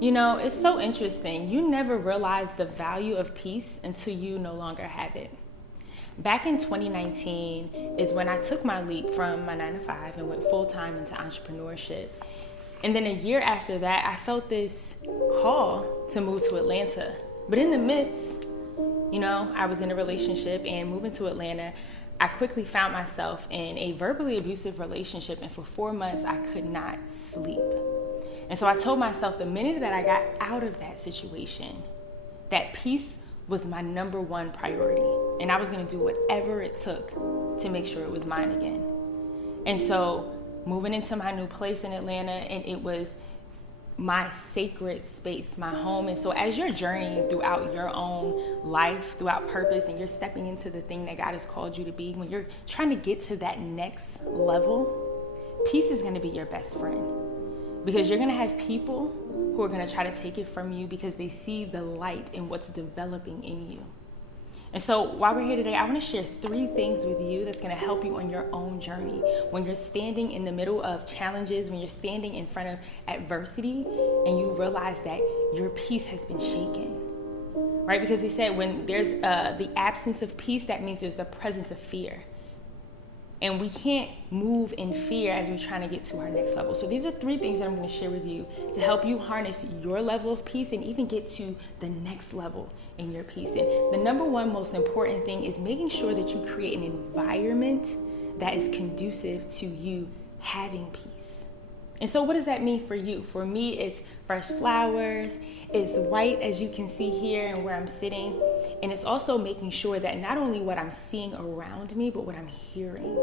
You know, it's so interesting. You never realize the value of peace until you no longer have it. Back in 2019 is when I took my leap from my 9 to 5 and went full time into entrepreneurship. And then a year after that, I felt this call to move to Atlanta. But in the midst, I was in a relationship, and moving to Atlanta, I quickly found myself in a verbally abusive relationship. And for 4 months, I could not sleep. And so I told myself the minute that I got out of that situation, that peace was my number one priority. And I was going to do whatever it took to make sure it was mine again. And so moving into my new place in Atlanta, and it was my sacred space, my home. And so as you're journeying throughout your own life, throughout purpose, and you're stepping into the thing that God has called you to be, when you're trying to get to that next level, peace is going to be your best friend. Because you're going to have people who are going to try to take it from you because they see the light in what's developing in you. And so while we're here today, I want to share 3 things with you that's going to help you on your own journey. When you're standing in the middle of challenges, when you're standing in front of adversity, and you realize that your peace has been shaken, right? Because they said when there's the absence of peace, that means there's the presence of fear. And we can't move in fear as we're trying to get to our next level. So these are 3 things that I'm going to share with you to help you harness your level of peace and even get to the next level in your peace. And the number one most important thing is making sure that you create an environment that is conducive to you having peace. And so what does that mean for you? For me, it's fresh flowers, it's white as you can see here and where I'm sitting. And it's also making sure that not only what I'm seeing around me, but what I'm hearing,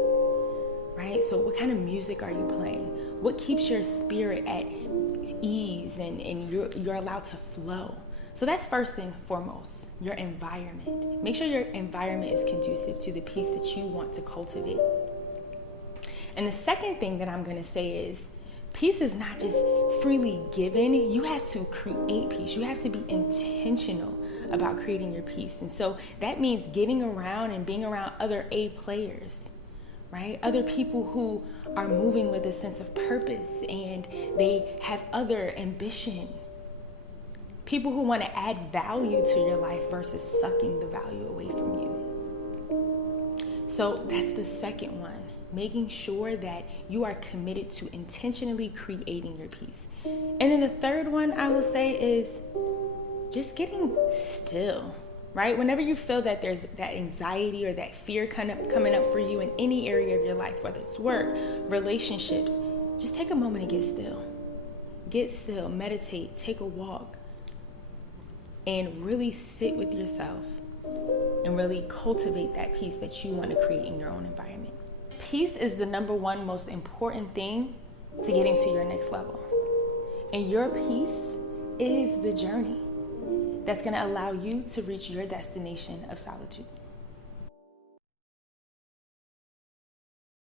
right? So what kind of music are you playing? What keeps your spirit at ease and you're allowed to flow? So that's first and foremost, your environment. Make sure your environment is conducive to the peace that you want to cultivate. And the second thing that I'm going to say is, peace is not just freely given. You have to create peace. You have to be intentional about creating your peace. And so that means getting around and being around other A players, right? Other people who are moving with a sense of purpose and they have other ambition. People who want to add value to your life versus sucking the value away from you. So that's the second one. Making sure that you are committed to intentionally creating your peace. And then the third one I will say is just getting still, right? Whenever you feel that there's that anxiety or that fear coming up for you in any area of your life, whether it's work, relationships, just take a moment and get still. Get still, meditate, take a walk, and really sit with yourself and really cultivate that peace that you want to create in your own environment. Peace is the number one most important thing to getting to your next level. And your peace is the journey that's going to allow you to reach your destination of solitude.